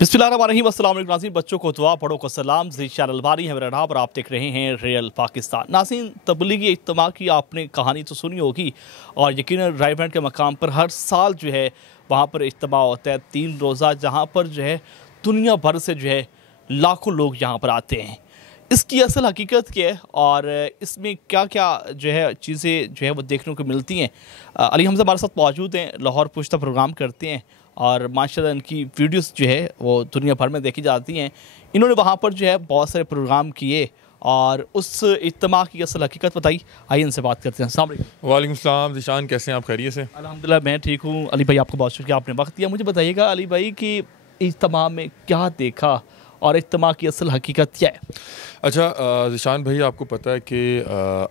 बिस्मिल्लाहिर्रहमानिर्रहीम। अस्सलाम वालेकुम नाज़रीन, बच्चों को दुआ, बड़ों को सलाम। ज़ीशान अलबारी है मेरा नाम और आप देख रहे हैं रियल पाकिस्तान। नाज़रीन, तबलीगी इज्तिमा की आपने कहानी तो सुनी होगी और यकीनन रायबरेली के मकाम पर हर साल जो है वहाँ पर इज्तिमा होता है 3 रोज़ा, जहाँ पर जो है दुनिया भर से जो है लाखों लोग यहाँ पर आते हैं। इसकी असल हकीकत क्या है और इसमें क्या क्या जो है चीज़ें जो है वो देखने को मिलती हैं। अली हमज़ा हमारे साथ मौजूद हैं, लाहौर पुश्ता प्रोग्राम करते हैं और माशाल्लाह इनकी वीडियोस जो है वो दुनिया भर में देखी जाती हैं। इन्होंने वहाँ पर जो है बहुत सारे प्रोग्राम किए और उस इज्तिमा की असल हकीकत बताई। आइए इनसे बात करते हैं। अस्सलाम वालेकुम। वालेकुम सलाम ज़ीशान, कैसे हैं आप? खैरियत से? अल्हम्दुलिल्लाह मैं ठीक हूँ। अली भाई, आपको बहुत शुक्रिया, आपने वक्त दिया। मुझे बताइएगा अली भाई कि इज्तिमा में क्या देखा और इज्तिमा की असल हकीकत क्या है? अच्छा ज़ीशान भाई, आपको पता है कि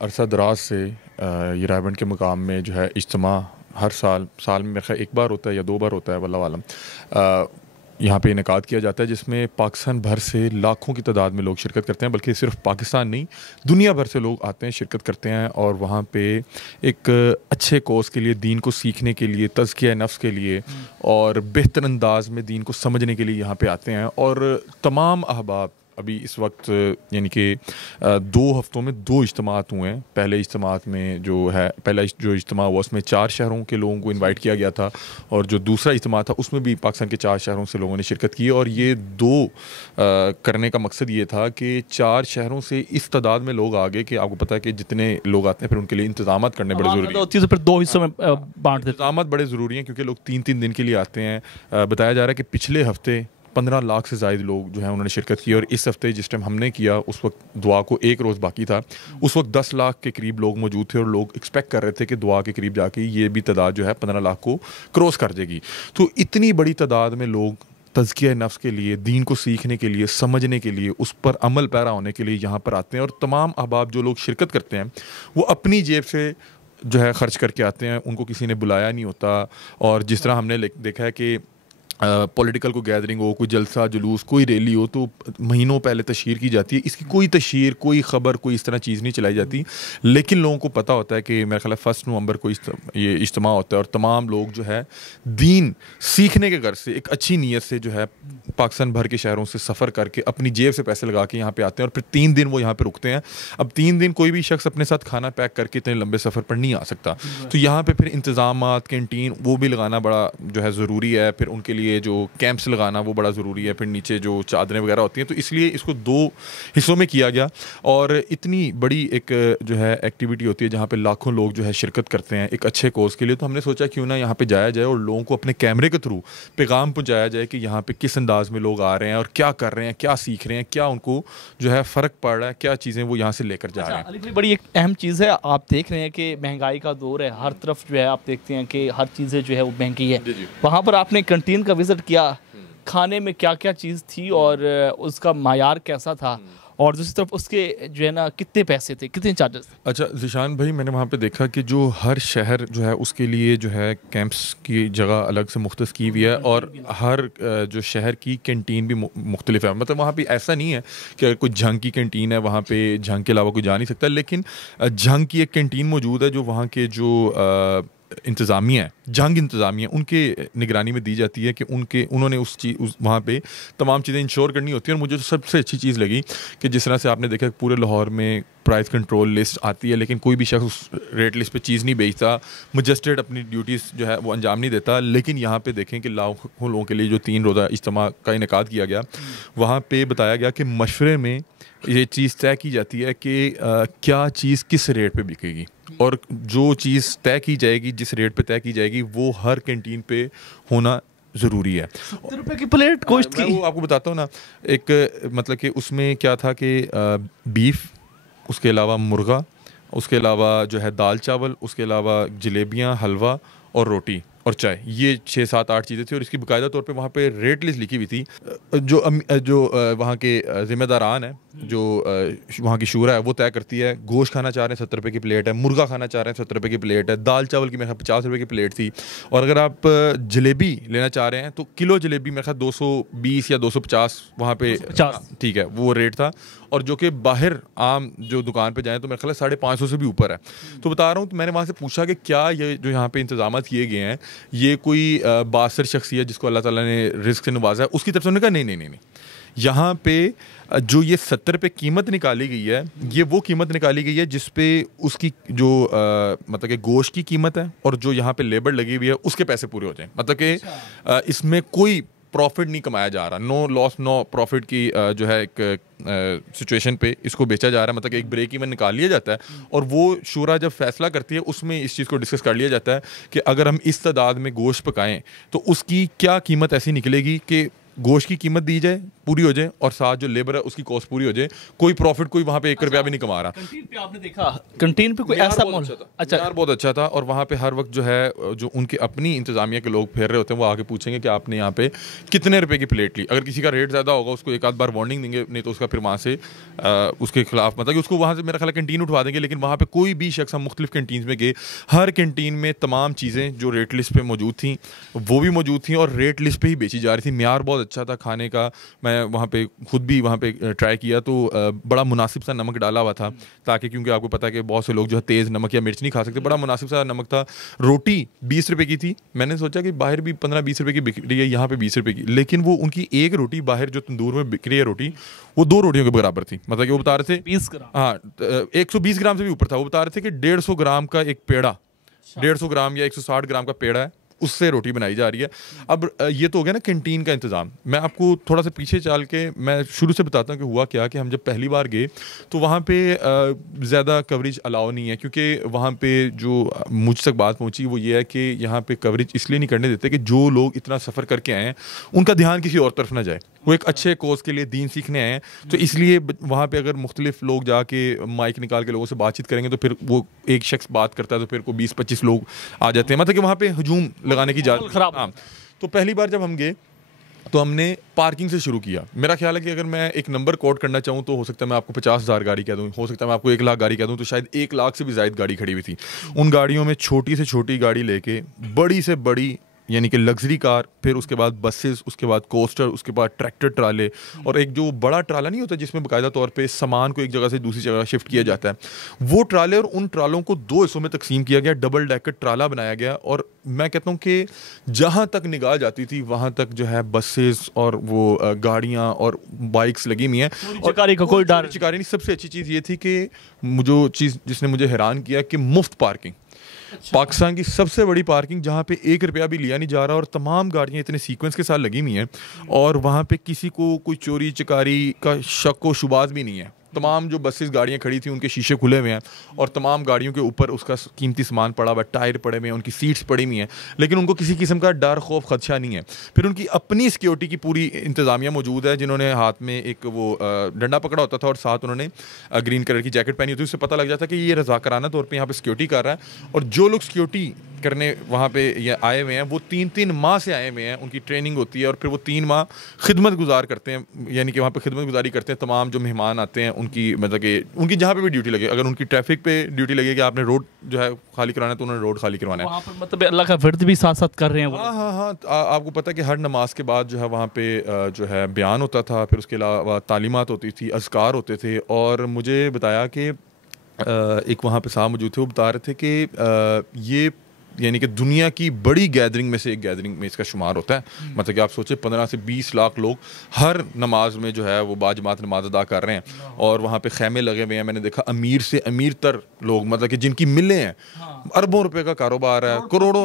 अरसा दराज से ये रायबरेली के मकाम में जो है इज्तिमा हर साल में मेरे ख्याल एक बार होता है या 2 बार होता है, वल्लाह आलम। यहाँ पे इनेकाद किया जाता है जिसमें पाकिस्तान भर से लाखों की तादाद में लोग शिरकत करते हैं, बल्कि सिर्फ पाकिस्तान नहीं, दुनिया भर से लोग आते हैं, शिरकत करते हैं और वहाँ पे एक अच्छे कोर्स के लिए, दीन को सीखने के लिए, तज़किया नफ्स के लिए और बेहतर अंदाज में दीन को समझने के लिए यहाँ पे आते हैं। और तमाम अहबाब अभी इस वक्त यानी कि 2 हफ्तों में 2 इज्तिमात हुए हैं। पहले इज्तिमात में जो है पहला जो इज्तिमा हुआ उसमें 4 शहरों के लोगों को इनवाइट किया गया था और जो दूसरा इज्तिमा था उसमें भी पाकिस्तान के 4 शहरों से लोगों ने शिरकत की। और ये 2 करने का मकसद ये था कि 4 शहरों से इस तादाद में लोग आ गए कि आपको पता है कि जितने लोग आते हैं फिर उनके लिए इंतजाम करने बड़े ज़रूरी होती है, तो फिर 2 हिस्सों में बांट देते हैं। इंतजाम बड़े ज़रूरी हैं क्योंकि लोग 3-3 दिन के लिए आते हैं। बताया जा रहा है कि पिछले हफ्ते 15 लाख से ज़ायद लोग जो हैं उन्होंने शिरकत की और इस हफ्ते जिस टाइम हमने किया उस वक्त दुआ को 1 रोज़ बाकी था, उस वक्त 10 लाख के करीब लोग मौजूद थे और लोग एक्सपेक्ट कर रहे थे कि दुआ के करीब जाके ये भी तादाद जो है 15 लाख को क्रॉस कर जाएगी। तो इतनी बड़ी तादाद में लोग तज़किया नफ्स के लिए, दीन को सीखने के लिए, समझने के लिए, उस पर अमल पैरा होने के लिए यहाँ पर आते हैं। और तमाम अहबाब जो लोग शिरकत करते हैं वो अपनी जेब से जो है ख़र्च करके आते हैं, उनको किसी ने बुलाया नहीं होता। और जिस तरह हमने देखा है कि पॉलिटिकल को गैदरिंग हो, कोई जलसा जुलूस, कोई रैली हो तो महीनों पहले तशहीर की जाती है। इसकी कोई तशहीर, कोई ख़बर, कोई इस तरह चीज़ नहीं चलाई जाती। लेकिन लोगों को पता होता है कि मेरा ख्याल है 1 नवंबर को ये इज्तिमा होता है और तमाम लोग जो है दीन सीखने के गर्ज से, एक अच्छी नीयत से जो है पाकिस्तान भर के शहरों से सफ़र करके अपनी जेब से पैसे लगा के यहाँ पे आते हैं और फिर 3 दिन वो यहाँ पे रुकते हैं। अब 3 दिन कोई भी शख्स अपने साथ खाना पैक करके इतने लंबे सफ़र पर नहीं आ सकता, तो यहाँ पे फिर इंतज़ामात, कैंटीन वो भी लगाना बड़ा जो है ज़रूरी है। फिर उनके लिए जो कैंप्स लगाना वो बड़ा ज़रूरी है। फिर नीचे जो चादरें वगैरह होती हैं, तो इसलिए इसको 2 हिस्सों में किया गया। और इतनी बड़ी एक जो है एक्टिविटी होती है जहाँ पे लाखों लोग जो है शिरकत करते हैं एक अच्छे कोर्स के लिए, तो हमने सोचा क्यों ना यहाँ पे जाया जाए और लोगों को अपने कैमरे के थ्रू पैगाम पहुँचाया जाए कि यहाँ पे किस अंदाज में लोग आ रहे हैं और क्या कर रहे हैं, क्या सीख रहे हैं, क्या उनको जो है फ़र्क पड़ रहा है, क्या चीज़ें वो यहाँ से लेकर जा रहे हैं। अली भाई, बड़ी एक अहम चीज़ है, आप देख रहे हैं कि महंगाई का दौर है, हर तरफ जो है आप देखते हैं कि हर चीज़ें जो है वो महंगी है। वहाँ पर आपने कैंटीन का विज़िट किया, खाने में क्या क्या चीज़ थी और उसका मायार कैसा था और दूसरी तरफ उसके जो है ना कितने पैसे थे, कितने चार्जेस थे? अच्छा ज़ीशान भाई, मैंने वहाँ पे देखा कि जो हर शहर जो है उसके लिए जो है कैंप्स की जगह अलग से मुख्तस की हुई है और हर जो शहर की कैंटीन भी मुख्तलिफ है। मतलब वहाँ पे ऐसा नहीं है कि कोई जंग की कैंटीन है, वहाँ पे जंग के अलावा कोई जा नहीं सकता, लेकिन जंग की एक कैंटीन मौजूद है जो वहाँ के जो इंतज़ामिया है, जंग इंतज़ामिया, उनके निगरानी में दी जाती है कि उन्होंने वहाँ पे तमाम चीज़ें इंश्योर करनी होती है। और मुझे तो सबसे अच्छी चीज़ लगी कि जिस तरह से आपने देखा पूरे लाहौर में प्राइस कंट्रोल लिस्ट आती है लेकिन कोई भी शख्स उस रेट लिस्ट पे चीज़ नहीं बेचता, मजिस्ट्रेट अपनी ड्यूटीज़ जो है वो अंजाम नहीं देता। लेकिन यहाँ पे देखें कि लाखों लोगों के लिए जो 3 रोज़ा इज्तिमा का इनेकाद किया गया, वहाँ पे बताया गया कि मशवरे में ये चीज़ तय की जाती है कि क्या चीज़ किस रेट पे बिकेगी और जो चीज़ तय की जाएगी, जिस रेट पे तय की जाएगी, वो हर कैंटीन पे होना ज़रूरी है। 70 रुपए की प्लेट गोश्त की? मैं वो आपको बताता हूँ ना, एक मतलब कि उसमें क्या था कि बीफ, उसके अलावा मुर्गा, उसके अलावा जो है दाल चावल, उसके अलावा जलेबियाँ, हलवा और रोटी और चाय, ये 6-7-8 चीज़ें थी। और इसकी बाकायदा तौर पे वहाँ पे रेट लिस्ट लिखी हुई थी। जो वहाँ के ज़िम्मेदारान हैं जो वहाँ की शूरा है वो तय करती है। गोश्त खाना चाह रहे हैं 70 रुपये की प्लेट है, मुर्गा खाना चाह रहे हैं 70 रुपये की प्लेट है, दाल चावल की मेरे ख्याल 50 रुपये की प्लेट थी, और अगर आप जलेबी लेना चाह रहे हैं तो किलो जलेबी मेरे ख्याल 220 या 250 वहाँ पे, ठीक है, वो रेट था। और जो कि बाहर आम जो दुकान पे जाएँ तो मेरे ख्याल 550 से भी ऊपर है। तो बता रहा हूँ, तो मैंने वहाँ से पूछा कि क्या ये जो यहाँ पे इंतजाम किए गए हैं ये कोई बासर शख्सियत जिसको अल्लाह ताला ने रिस्क से नवाजा है उसकी तरफ से? उन्होंने कहा नहीं, यहाँ पे जो ये 70 पे कीमत निकाली गई है, ये वो कीमत निकाली गई है जिस पे उसकी जो मतलब कि गोश्त की कीमत है और जो यहाँ पे लेबर लगी हुई है उसके पैसे पूरे हो जाएं। मतलब कि इसमें कोई प्रॉफिट नहीं कमाया जा रहा, नो लॉस नो प्रॉफिट की जो है एक सिचुएशन पे इसको बेचा जा रहा है। मतलब कि एक ब्रेक इवन निकाल लिया जाता है और वो शूरा जब फैसला करती है उसमें इस चीज़ को डिस्कस कर लिया जाता है कि अगर हम इस तादाद में गोश्त पकाएं तो उसकी क्या कीमत ऐसी निकलेगी कि गोश्त की कीमत दी जाए, पूरी हो जाए, और साथ जो लेबर है उसकी कॉस्ट पूरी हो जाए। कोई प्रॉफिट कोई वहाँ पे 1 रुपया भी नहीं कमा रहा। कैंटीन पे आपने देखा, कैंटीन पे कोई ऐसा माहौल? अच्छा, यार बहुत अच्छा था। और वहाँ पे हर वक्त जो है जो उनके अपनी इंतजामिया के लोग फिर रहे होते हैं वो आके पूछेंगे कि आपने यहाँ पे कितने रुपए की प्लेट ली। अगर किसी का रेट ज़्यादा होगा उसको एक आध बार वार्निंग देंगे, नहीं तो उसका फिर वहाँ से उसके खिलाफ मतलब कि उसको वहाँ से मेरा ख्याल कैंटीन उठवा देंगे। लेकिन वहाँ पे कोई भी शख्स, हम मुख्तलिफ कैंटीन में गए, हर कैंटीन में तमाम चीज़ें जो रेट लिस्ट पे मौजूद थी वो भी मौजूद थी और रेट लिस्ट पे ही बेची जा रही थी। म्यार बहुत अच्छा था खाने का। मैं वहाँ पे खुद भी वहाँ पे ट्राई किया तो बड़ा मुनासिब सा नमक डाला हुआ था, ताकि क्योंकि आपको पता है कि बहुत से लोग जो है तेज़ नमक या मिर्च नहीं खा सकते, बड़ा मुनासिब सा नमक था। रोटी 20 रुपये की थी। मैंने सोचा कि बाहर भी 15-20 रुपये की बिक रही है, यहाँ पे 20 रुपये की, लेकिन वो उनकी एक रोटी बाहर जो तंदूर में बिक रही है रोटी, वो 2 रोटियों के बराबर थी। मतलब कि वो बता रहे थे 20 ग्राम, हाँ 120 ग्राम से भी ऊपर था। वो बता रहे थे कि 150 ग्राम का एक पेड़ा, 150 ग्राम या 160 ग्राम का पेड़ा है, उससे रोटी बनाई जा रही है। अब ये तो हो गया ना कैंटीन का इंतज़ाम। मैं आपको थोड़ा सा पीछे चल के मैं शुरू से बताता हूँ कि हुआ क्या कि हम जब पहली बार गए तो वहाँ पे ज़्यादा कवरेज अलाउ नहीं है, क्योंकि वहाँ पे जो मुझ तक बात पहुँची वो ये है कि यहाँ पे कवरेज इसलिए नहीं करने देते कि जो लोग इतना सफ़र करके आए हैं उनका ध्यान किसी और तरफ ना जाए। वो एक अच्छे कोर्स के लिए दीन सीखने आए हैं, तो इसलिए वहाँ पे अगर मुख्तलिफ लोग जाके माइक निकाल के लोगों से बातचीत करेंगे तो फिर वो एक शख्स बात करता है तो फिर को 20-25 लोग आ जाते हैं। मतलब कि वहाँ पे हजूम लगाने की इजाज़त खराब। हाँ, तो पहली बार जब हम गए तो हमने पार्किंग से शुरू किया। मेरा ख्याल है कि अगर मैं एक नंबर कोट करना चाहूँ तो हो सकता है मैं आपको 50,000 गाड़ी कह दूँ, हो सकता है मैं आपको 1 लाख गाड़ी कह दूँ, तो शायद 1 लाख से भी ज़्यादा गाड़ी खड़ी हुई थी। उन गाड़ियों में छोटी से छोटी गाड़ी लेके बड़ी से बड़ी यानी कि लग्जरी कार, फिर उसके बाद बसेस, उसके बाद कोस्टर, उसके बाद ट्रैक्टर ट्राले, और एक जो बड़ा ट्राला नहीं होता जिसमें बाकायदा तौर पे सामान को एक जगह से दूसरी जगह शिफ्ट किया जाता है, वो ट्राले। और उन ट्रालों को 2 हिस्सों में तकसीम किया गया, डबल डेकर ट्राला बनाया गया। और मैं कहता हूँ कि जहाँ तक निगाह जाती थी वहाँ तक जो है बसेस और वो गाड़ियाँ और बाइक्स लगी हुई हैं, और चिकारी का कोई डर चिकारी नहीं। सबसे अच्छी चीज़ ये थी कि जो चीज़ जिसने मुझे हैरान किया कि मुफ्त पार्किंग। पाकिस्तान की सबसे बड़ी पार्किंग जहाँ पे 1 रुपया भी लिया नहीं जा रहा और तमाम गाड़ियाँ इतने सीक्वेंस के साथ लगी हुई हैं, और वहाँ पे किसी को कोई चोरी चकारी का शक व शुबात भी नहीं है। तमाम जो बसेस गाड़ियाँ खड़ी थी उनके शीशे खुले हुए हैं और तमाम गाड़ियों के ऊपर उसका कीमती सामान पड़ा हुआ, टायर पड़े हुए हैं, उनकी सीट्स पड़ी हुई हैं, लेकिन उनको किसी किस्म का डर खौफ खदशा नहीं है। फिर उनकी अपनी सिक्योरिटी की पूरी इंतज़ामिया मौजूद है, जिन्होंने हाथ में एक वो डंडा पकड़ा होता था और साथ उन्होंने ग्रीन कलर की जैकेट पहनी होती है। उससे पता लग जाता है कि ये रज़ाकाराना तौर पर यहाँ पर सिक्योरिटी कर रहा है। और जो लोग सिक्योरिटी करने वहाँ पे ये आए हुए हैं वो 3-3 माह से आए हुए हैं, उनकी ट्रेनिंग होती है और फिर वो 3 माह खिदमत गुजार करते हैं, यानी कि वहाँ पे खिदमत गुजारी करते हैं। तमाम जो मेहमान आते हैं उनकी मतलब कि उनकी जहाँ पे भी ड्यूटी लगे, अगर उनकी ट्रैफिक पे ड्यूटी लगे कि आपने रोड जो है खाली करवाना है तो उन्होंने रोड खाली करवाना है। वहाँ पर मतलब अल्लाह का वर्द भी साथ साथ कर रहे हैं वो। हाँ, आपको पता है कि हर नमाज के बाद जो है वहाँ पे जो है बयान होता था, फिर उसके अलावा तालीमात होती थी, अज़कार होते थे। और मुझे बताया कि एक वहाँ पे साहब मौजूद थे, वो बता रहे थे कि ये यानी कि दुनिया की बड़ी गैदरिंग में से एक गैदरिंग में इसका शुमार होता है। मतलब कि आप सोचें 15 से 20 लाख लोग हर नमाज में जो है वो बाजमात नमाज अदा कर रहे हैं, और वहाँ पे खैमे लगे हुए हैं। मैंने देखा अमीर से अमीर तर लोग, मतलब कि जिनकी मिलें हैं, अरबों रुपए का कारोबार है, करोड़ों,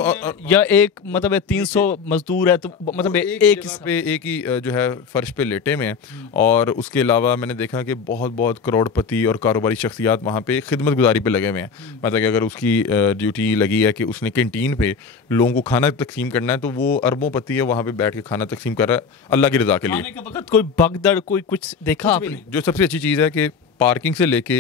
या एक मतलब 300 मजदूर है तो मतलब एक ही जो है फर्श पे लेटे में हैं। और उसके अलावा मैंने देखा कि बहुत बहुत करोड़पति और कारोबारी शख्सियात वहाँ पे खिदमत गुजारी पे लगे हुए हैं। मतलब कि अगर उसकी ड्यूटी लगी है कि उसने कैंटीन पे लोगों को खाना तकसीम करना है तो वो अरबों पति है वहाँ पे बैठ के खाना तकसीम कर रहा है अल्लाह की रज़ा के लिए। खाने के वक्त कोई भगदड़ कोई कुछ देखा आपने? जो सबसे अच्छी चीज़ है कि पार्किंग से लेके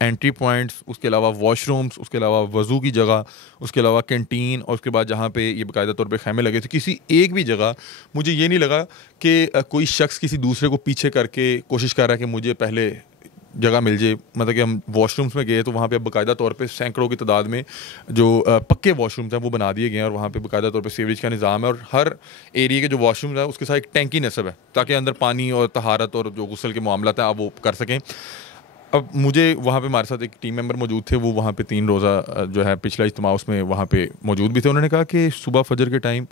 एंट्री पॉइंट्स, उसके अलावा वॉशरूम्स, उसके अलावा वज़ू की जगह, उसके अलावा कैंटीन, और उसके बाद जहाँ पे ये बाकायदा तौर पे खैमे लगे थे, किसी एक भी जगह मुझे ये नहीं लगा कि कोई शख्स किसी दूसरे को पीछे करके कोशिश कर रहा है कि मुझे पहले जगह मिल जाए, मतलब कि हम वॉशरूम्स में गए तो वहाँ पे अब बाकायदा तौर पे सैकड़ों की तादाद में जो पक्के वॉशरूम्स हैं वो बना दिए गए हैं, और वहाँ पे बाकायदा तौर पे सीवरेज का निज़ाम है, और हर एरिया के जो वॉशरूम्स हैं उसके साथ एक टैंकी नस्ब है ताकि अंदर पानी और तहारत और जो गुस्ल के मामलात हैं आप वो कर सकें। अब मुझे वहाँ पे हमारे साथ एक टीम मेंबर मौजूद थे, वो वहाँ पे 3 रोज़ा जो है पिछला इज्तिमा उसमें वहाँ पे मौजूद भी थे। उन्होंने कहा कि सुबह फजर के टाइम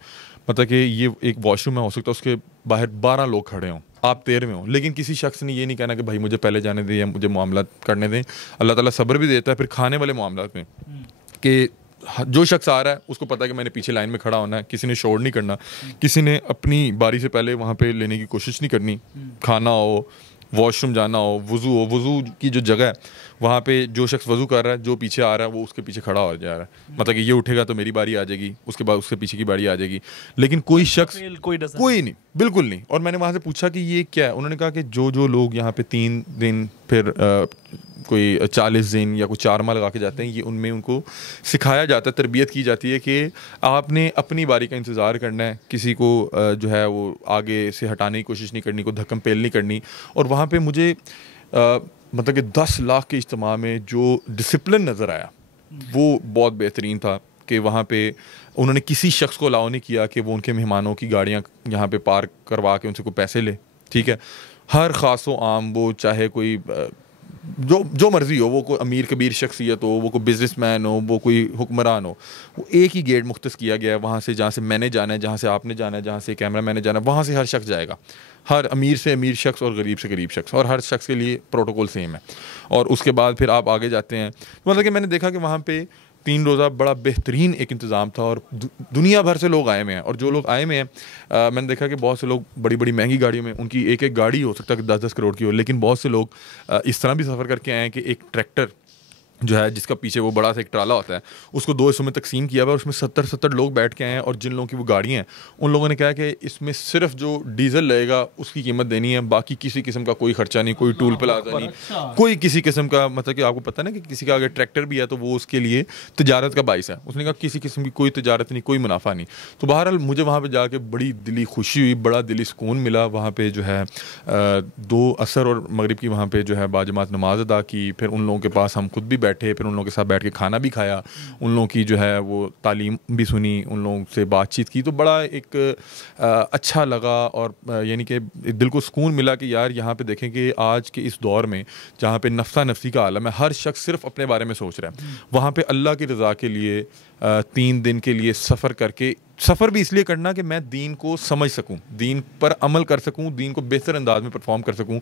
मतलब कि ये एक वॉशरूम है, हो सकता है उसके बाहर 12 लोग खड़े हों, आप 13वें हों, लेकिन किसी शख्स ने ये नहीं कहना कि भाई मुझे पहले जाने दें या मुझे मामला करने दें। अल्लाह ताला सब्र भी देता है फिर खाने वाले मामला में कि जो शख्स आ रहा है उसको पता है कि मैंने पीछे लाइन में खड़ा होना है, किसी ने शोर नहीं करना, किसी ने अपनी बारी से पहले वहाँ पे लेने की कोशिश नहीं करनी। खाना हो, वॉशरूम जाना हो, वज़ू की जो जगह है वहाँ पे जो शख्स वज़ू कर रहा है, जो पीछे आ रहा है वो उसके पीछे खड़ा हो जा रहा है, मतलब कि ये उठेगा तो मेरी बारी आ जाएगी, उसके बाद उसके पीछे की बारी आ जाएगी, लेकिन कोई शख्स कोई नहीं, बिल्कुल नहीं। और मैंने वहाँ से पूछा कि ये क्या है, उन्होंने कहा कि जो लोग यहाँ पे 3 दिन फिर कोई 40 दिन या कोई 4 माह लगा के जाते हैं, ये उनमें उनको सिखाया जाता है, तरबियत की जाती है कि आपने अपनी बारी का इंतज़ार करना है, किसी को जो है वो आगे से हटाने की कोशिश नहीं करनी, कोई धक्कम पेल नहीं करनी। और वहाँ पे मुझे मतलब कि 10 लाख के इज्तिमा में जो डिसिप्लिन नज़र आया वो बहुत बेहतरीन था कि वहाँ पे उन्होंने किसी शख्स को अलाउ नहीं किया कि वो उनके मेहमानों की गाड़ियाँ यहाँ पे पार्क करवा के उनसे कोई पैसे ले, ठीक है। हर ख़ास व आम, वो चाहे कोई जो मर्ज़ी हो, वो कोई अमीर कबीर शख्सियत हो, वो कोई बिजनेसमैन हो, वो कोई हुक्मरान हो, वो एक ही गेट मुख्तस किया गया है वहाँ से, जहाँ से मैंने जाना है, जहाँ से आपने जाना है, जहाँ से कैमरा मैंने जाना है, वहाँ से हर शख्स जाएगा। हर अमीर से अमीर शख्स और गरीब से गरीब शख्स, और हर शख्स के लिए प्रोटोकॉल सेम है। और उसके बाद फिर आप आगे जाते हैं, मतलब कि मैंने देखा कि वहाँ पे 3 रोज़ा बड़ा बेहतरीन एक इंतज़ाम था, और दुनिया भर से लोग आए हुए हैं। और जो लोग आए हुए हैं मैंने देखा कि बहुत से लोग बड़ी बड़ी महंगी गाड़ियों में, उनकी एक एक गाड़ी हो सकता है कि 10-10 करोड़ की हो, लेकिन बहुत से लोग इस तरह भी सफ़र करके आए हैं कि एक ट्रैक्टर जो है जिसका पीछे वो बड़ा सा एक ट्राला होता है, उसको 2 हिस्सों में तकसीम किया हुआ है, उसमें 70-70 लोग बैठ के आए हैं। और जिन लोगों की वो गाड़ियाँ हैं उन लोगों ने कहा कि इसमें सिर्फ जो डीजल लगेगा उसकी कीमत देनी है, बाकी किसी किस्म का कोई खर्चा नहीं, कोई टूल प्लाजा नहीं, कोई किसी किस्म का, मतलब कि आपको पता है ना कि किसी का अगर ट्रैक्टर भी है तो वो उसके लिए तजारत का बाइस है। उसने कहा किसी किस्म की कोई तजारत नहीं, कोई मुनाफा नहीं। तो बहरहाल मुझे वहाँ पर जाके बड़ी दिली खुशी हुई, बड़ा दिली सुकून मिला। वहाँ पर जो है 2 असर और मगरिब की वहाँ पर जो है बाजमात नमाज अदा की, फिर उन लोगों के पास हम खुद भी बैठे, फिर उन लोगों के साथ बैठ के खाना भी खाया, उन लोगों की जो है वो तालीम भी सुनी, उन लोगों से बातचीत की, तो बड़ा एक अच्छा लगा। और यानी कि दिल को सुकून मिला कि यार यहाँ पे देखें कि आज के इस दौर में जहाँ पे नफ्सा नफ्सी का आलम है, हर शख्स सिर्फ अपने बारे में सोच रहा है, वहाँ पे अल्लाह की रज़ा के लिए 3 दिन के लिए सफ़र करके, सफ़र भी इसलिए करना कि मैं दीन को समझ सकूं, दीन पर अमल कर सकूं, दीन को बेहतर अंदाज में परफॉर्म कर सकूं,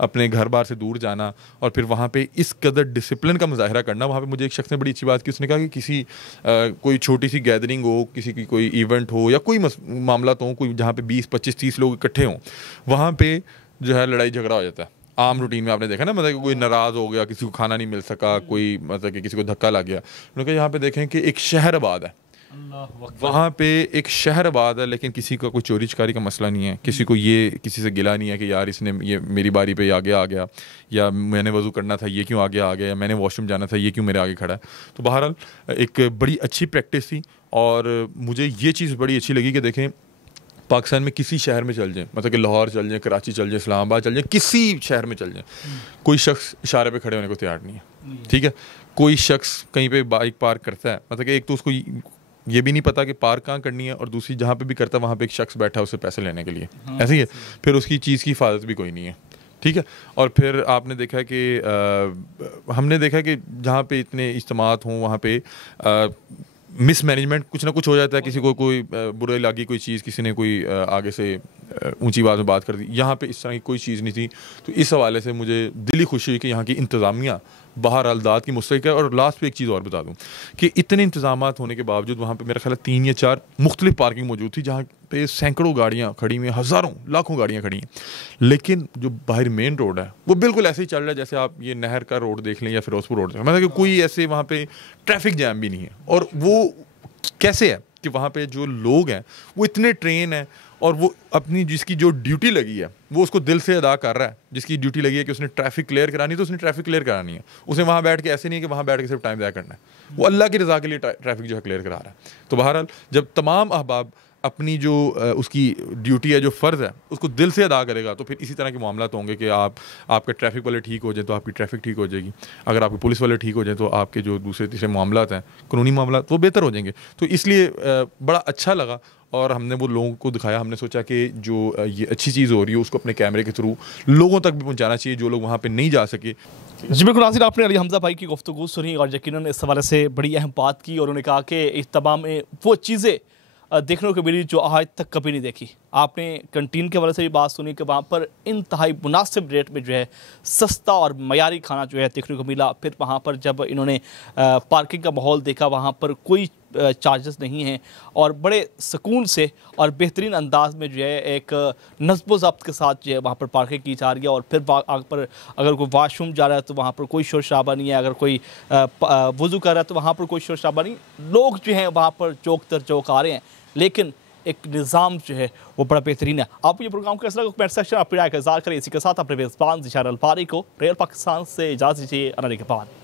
अपने घर बार से दूर जाना और फिर वहाँ पे इस कदर डिसिप्लिन का मुजाहरा करना। वहाँ पे मुझे एक शख्स ने बड़ी अच्छी बात की, उसने कहा कि किसी कोई छोटी सी गैदरिंग हो, किसी की कोई इवेंट हो या कोई मामला तो हो, कोई जहाँ पे 20, 25, 30 लोग इकट्ठे हों, वहाँ पर जो है लड़ाई झगड़ा हो जाता है। आम रूटीन में आपने देखा ना, मतलब कि कोई नाराज़ हो गया, किसी को खाना नहीं मिल सका, कोई मतलब कि किसी को धक्का लग गया। उन्होंने यहाँ पे देखें कि एक शहर आबाद है, वहाँ पे एक शहर आबाद है, लेकिन किसी का कोई चोरी चकारी का मसला नहीं है, किसी को ये किसी से गिला नहीं है कि यार इसने ये मेरी बारी पे आगे आ गया, या मैंने वज़ू करना था ये क्यों आगे आ गया, या मैंने वॉशरूम जाना था ये क्यों मेरे आगे खड़ा है। तो बहरहाल एक बड़ी अच्छी प्रैक्टिस थी। और मुझे ये चीज़ बड़ी अच्छी लगी कि देखें पाकिस्तान में किसी शहर में चल जाएं, मतलब कि लाहौर चल जाएं, कराची चल जाएं, इस्लामाबाद चल जाएं, किसी शहर में चल जाएं, कोई शख्स इशारे पे खड़े होने को तैयार नहीं है, ठीक है। कोई शख्स कहीं पे बाइक पार्क करता है, मतलब कि एक तो उसको ये भी नहीं पता कि पार्क कहाँ करनी है, और दूसरी जहाँ पे भी करता है वहाँ पे एक शख्स बैठा है उससे पैसे लेने के लिए, ऐसे ही है। फिर उसकी चीज़ की हिफाजत भी कोई नहीं है, ठीक है। और फिर आपने देखा कि हमने देखा कि जहाँ पे इतने इज्तिमात हों वहाँ पे मिसमैनेजमेंट कुछ ना कुछ हो जाता है, किसी को कोई बुरे लगी कोई चीज़, किसी ने कोई आगे से ऊंची आवाज़ में बात कर दी। यहाँ पे इस तरह की कोई चीज़ नहीं थी। तो इस हवाले से मुझे दिली खुशी हुई कि यहाँ की इंतज़ामिया बहरहाल दाद की मुस्तहिक है। और लास्ट पे एक चीज़ और बता दूँ कि इतने इंतजामात होने के बावजूद वहाँ पे मेरा ख्याल 3 या 4 मुख्तलिफ पार्किंग मौजूद थी, जहाँ पे सैकड़ों गाड़ियाँ खड़ी हुई हैं, हज़ारों लाखों गाड़ियाँ खड़ी हैं, लेकिन जो बाहर मेन रोड है वो बिल्कुल ऐसे ही चल रहा है जैसे आप ये नहर का रोड देख लें या फिरोजपुर रोड देख लें, मतलब कि कोई ऐसे वहाँ पे ट्रैफिक जैम भी नहीं है। और वो कैसे है कि वहाँ पे जो लोग हैं वो इतने ट्रेन हैं, और वो अपनी जिसकी जो ड्यूटी लगी है वो उसको दिल से अदा कर रहा है। जिसकी ड्यूटी लगी है कि उसने ट्रैफिक क्लियर करानी है तो उसने ट्रैफिक क्लियर करानी है, उसे वहाँ बैठ के ऐसे नहीं है कि वहाँ बैठ के सिर्फ टाइम ज़ाया करना है, वो अल्लाह की रज़ा के लिए ट्रैफिक जो है क्लियर करा रहा है। तो बहरहाल जब तमाम अहबाब अपनी जो उसकी ड्यूटी है, जो फ़र्ज़ है, उसको दिल से अदा करेगा, तो फिर इसी तरह के मामला तो होंगे कि आपके ट्रैफिक वाले ठीक हो जाए तो आपकी ट्रैफिक ठीक हो जाएगी, अगर आपके पुलिस वाले ठीक हो जाए तो आपके जो दूसरे तीसरे मामलात हैं, कानूनी मामलात, वो बेहतर हो जाएंगे। तो इसलिए बड़ा अच्छा लगा और हमने वो लोगों को दिखाया। हमने सोचा कि जो ये अच्छी चीज़ हो रही है उसको अपने कैमरे के थ्रू लोगों तक भी पहुँचाना चाहिए, जो लोग वहाँ पर नहीं जा सके। जी बिल्कुल नाज़रीन, आपने अली हमज़ा भाई की गुफ्तगू सुनी और यकीनन इस हवाले से बड़ी अहम बात की और उन्होंने कहा कि इज्तिमा में वो चीज़ें देखने को मिली जो आज तक कभी नहीं देखी। आपने कंटीन के हवाले से भी बात सुनी कि वहाँ पर इंतहाई मुनासिब रेट में जो है सस्ता और मयारी खाना जो है देखने को मिला। फिर वहाँ पर जब इन्होंने पार्किंग का माहौल देखा, वहाँ पर कोई चार्जेस नहीं हैं और बड़े सुकून से और बेहतरीन अंदाज में जो है एक नज़्म ज़ब्त के साथ जो है वहाँ पर पार्किंग की जा रही है। और फिर पर अगर कोई वाशरूम जा रहा है तो वहाँ पर कोई शोर शराबा नहीं है, अगर कोई वज़ू कर रहा है तो वहाँ पर कोई शोर शराबा नहीं। लोग जो हैं वहाँ पर चौक दर चौक आ रहे हैं, लेकिन एक निज़ाम जो है वो बड़ा बेहतरीन है। आप ये प्रोग्राम कैसा लगा कमेंट सेक्शन अपनी राय का इज़हार करें। इसी के साथ अपने मेज़बान ज़िशार अलबारी को रियल पाकिस्तान से इजाज़त दीजिए। अनाने के बाद